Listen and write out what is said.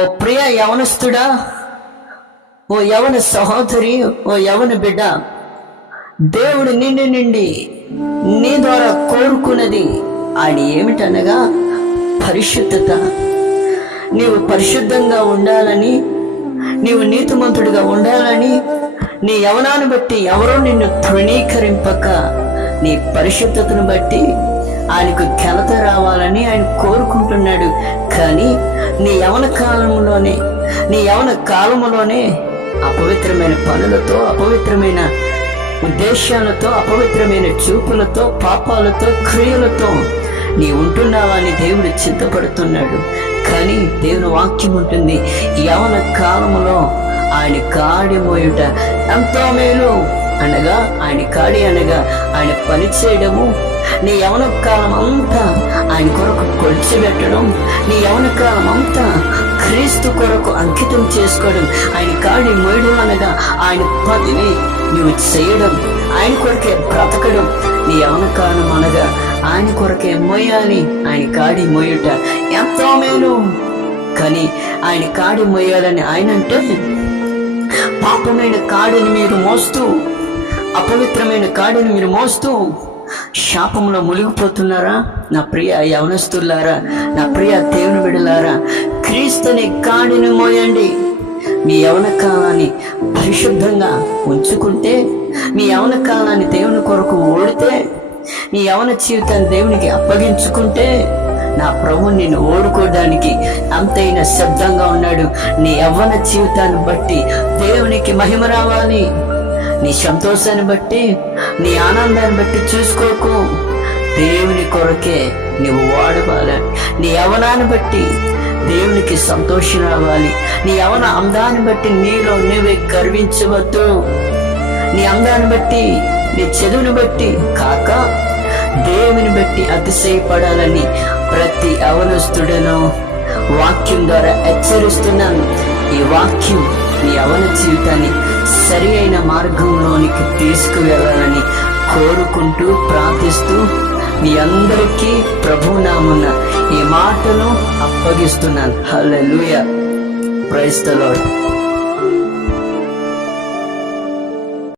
ఓ ప్రియ యవనస్తుడా, ఓ యవన సహోదరి, ఓ యవన బిడ్డ, దేవుడు నిండి నీ ద్వారా కోరుకున్నది ఆయన ఏమిటనగా పరిశుద్ధత. నీవు పరిశుద్ధంగా ఉండాలని, నీవు నీతిమంతుడిగా ఉండాలని, నీ యవనాన్ని బట్టి ఎవరో నిన్ను తృణీకరింపక నీ పరిశుద్ధతను బట్టి ఆయనకు ఘనత రావాలని ఆయన కోరుకుంటున్నాడు. కానీ నీ యవన కాలంలోనే అపవిత్రమైన పనులతో, అపవిత్రమైన ఉద్దేశాలతో, అపవిత్రమైన చూపులతో, పాపాలతో, క్రియలతో నీ ఉంటున్నావని దేవుడు చింతపడుతున్నాడు. కానీ దేవుని వాక్యం ఉంటుంది, యవన కాలములో ఆయన కాడి మోయుట ఎంతో మేలు అనగా, ఆయన కాడి అనగా ఆయన పని చేయడము, నీ యవన కాలం అంతా ఆయన కొరకు కొలిచిపెట్టడం, నీ యవన కాలం అంతా క్రీస్తు కొరకు అంకితం చేసుకోవడం, ఆయన కాడి మోయడం అనగా ఆయన పనిని నువ్వు చేయడం, ఆయన కొరకే బ్రతకడం. నీ యవన కాలం అనగా ఆయన కొరకే మోయాలి, ఆయన కాడి మోయుట ఎంతో మేలు. కానీ ఆయన కాడి మోయాలని ఆయన అంటే పాపమైన కాడిని మీరు మోస్తూ, అపవిత్రమైన కాడిని మీరు మోస్తూ శాపంలో మునిగిపోతున్నారా? నా ప్రియ యవనస్తులారా, నా ప్రియ దేవుని బిడ్డలారా, క్రీస్తుని కాడిని మోయండి. మీ యవన కాలాన్ని పరిశుద్ధంగా ఉంచుకుంటే, మీ యవన కాలాన్ని దేవుని కొరకు ఓడితే, నీ యవన జీవితాన్ని దేవునికి అప్పగించుకుంటే, నా ప్రభు నిన్ను ఓడుకోవడానికి అంతైనా సిద్ధంగా ఉన్నాడు. నీ యవ్వన జీవితాన్ని బట్టి దేవునికి మహిమ రావాలి. నీ సంతోషాన్ని బట్టి, నీ ఆనందాన్ని బట్టి చూసుకోకు, దేవుని కొరకే నువ్వు వాడవాలి. నీ యవనాన్ని బట్టి దేవునికి సంతోషం రావాలి. నీ యవన అందాన్ని బట్టి నీలో నువ్వే గర్వించవద్దు. నీ అందాన్ని బట్టి, నీ చదువుని బట్టి కాక దేవుని బట్టి అతిశయపడాలని ప్రతి యవనస్తుడను వాక్యం ద్వారా హెచ్చరిస్తున్నాను. ఈ వాక్యం నీ యవన జీవితాన్ని సరి అయిన మార్గంలోనికి తీసుకువెళ్ళాలని కోరుకుంటూ ప్రార్థిస్తూ మీ అందరికీ ప్రభునామమున ఈ మాటను అప్పగిస్తున్నాను. హల్లెలూయా, ప్రైజ్ ది లార్డ్.